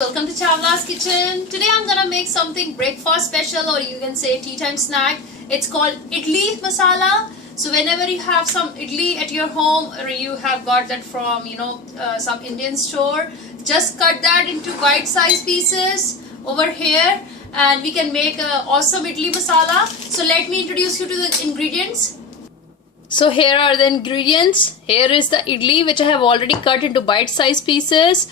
Welcome to Chavla's Kitchen. Today I'm gonna make something breakfast special, or you can say tea time snack. It's called idli masala. So whenever you have some idli at your home, or you have got that from some Indian store, just cut that into bite-sized pieces over here, and we can make a awesome idli masala. So let me introduce you to the ingredients. So here are the ingredients. Here is the idli which I have already cut into bite-sized pieces.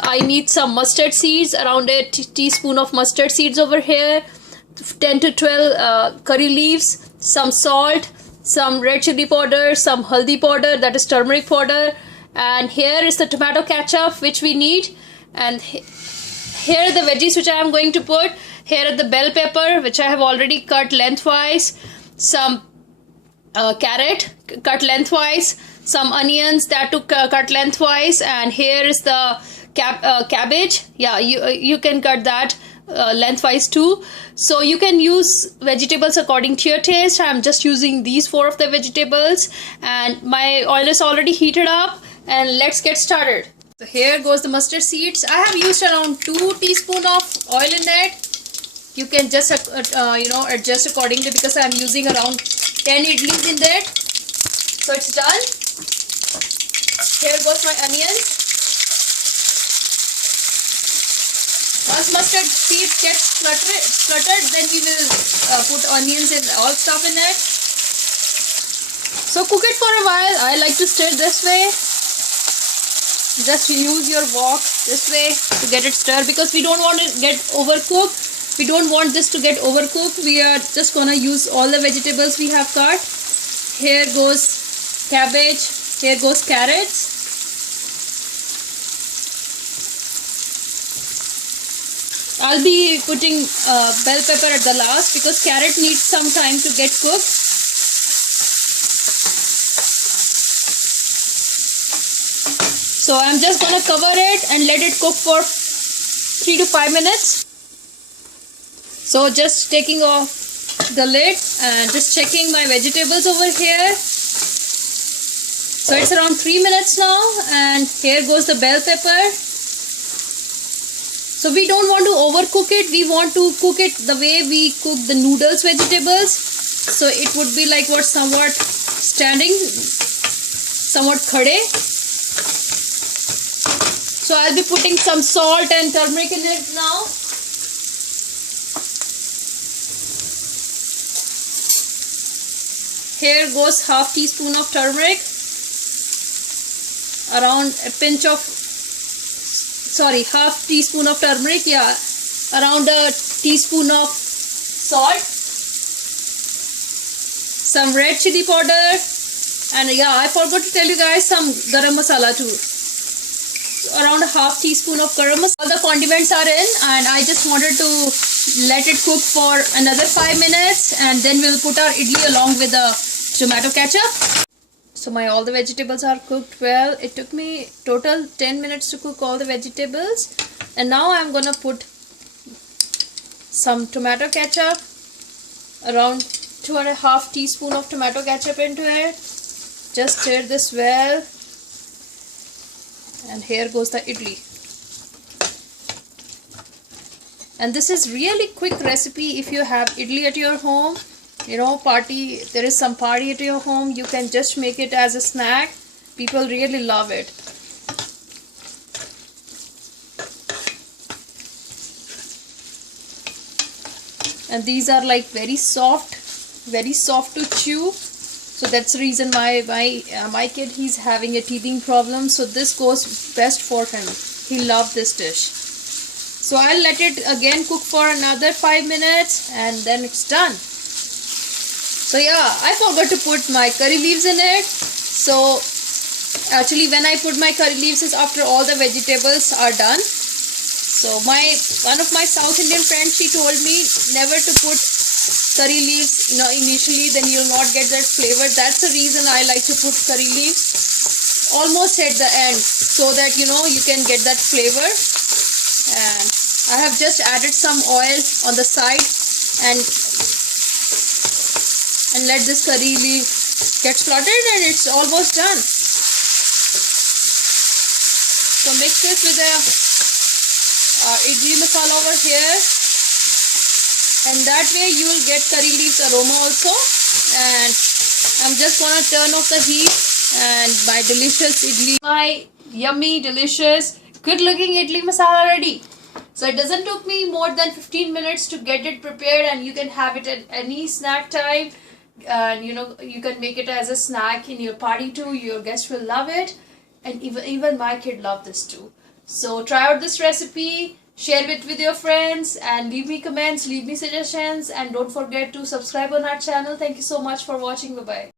I need some mustard seeds, around a teaspoon of mustard seeds over here, 10 to 12 curry leaves, some salt, some red chili powder, some haldi powder, that is turmeric powder, and here is the tomato ketchup which we need, and here are the veggies which I am going to put. Here are the bell pepper which I have already cut lengthwise, some carrot cut lengthwise, some onions that took cut lengthwise, and here is the cabbage. Yeah, you can cut that lengthwise too. So you can use vegetables according to your taste. I'm just using these 4 of the vegetables, and my oil is already heated up, and let's get started. So here goes the mustard seeds. I have used around 2 teaspoons of oil in it. You can just adjust accordingly, because I'm using around 10 idlis in that. So it's done. Here goes my onions. Once mustard seed gets fluttered, then we will put onions and all stuff in it. So cook it for a while. I like to stir this way. Just use your wok this way to get it stirred, because we don't want it to get overcooked. We don't want this to get overcooked. We are just gonna use all the vegetables we have cut. Here goes cabbage. Here goes carrots. I'll be putting bell pepper at the last, because carrot needs some time to get cooked. So I'm just gonna cover it and let it cook for 3 to 5 minutes. So just taking off the lid and just checking my vegetables over here. So it's around 3 minutes now, and here goes the bell pepper. So we don't want to overcook it. We want to cook it the way we cook the noodles vegetables. So it would be like somewhat standing, somewhat khade. So I'll be putting some salt and turmeric in it now. Here goes half teaspoon of turmeric, around a pinch of half teaspoon of turmeric, yeah, around a teaspoon of salt, some red chili powder, and yeah, I forgot to tell you guys, some garam masala too. So around a half teaspoon of garam masala. All the condiments are in, and I just wanted to let it cook for another 5 minutes, and then we'll put our idli along with the tomato ketchup. So all the vegetables are cooked well. It took me total 10 minutes to cook all the vegetables. And now I'm gonna put some tomato ketchup, around 2.5 teaspoon of tomato ketchup into it. Just stir this well. And here goes the idli. And this is really quick recipe if you have idli at your home. There is some party at your home, you can just make it as a snack. People really love it. And these are like very soft to chew. So that's the reason why my kid, he's having a teething problem. So this goes best for him. He loved this dish. So I'll let it again cook for another 5 minutes, and then it's done. So yeah, I forgot to put my curry leaves in it. So actually when I put my curry leaves is after all the vegetables are done. So one of my South Indian friends, she told me never to put curry leaves initially, then you'll not get that flavor. That's the reason I like to put curry leaves almost at the end, so that you can get that flavor. And I have just added some oil on the side, and let this curry leaf get fluttered, and it's almost done. So mix this with a idli masala over here, and that way you will get curry leaves aroma also. And I'm just gonna turn off the heat, and my delicious idli, my yummy, delicious, good looking idli masala ready. So it doesn't took me more than 15 minutes to get it prepared, and you can have it at any snack time. And you can make it as a snack in your party too. Your guests will love it, and even my kid love this too. So try out this recipe, share it with your friends, and leave me comments, leave me suggestions, and don't forget to subscribe on our channel. Thank you so much for watching. Bye bye.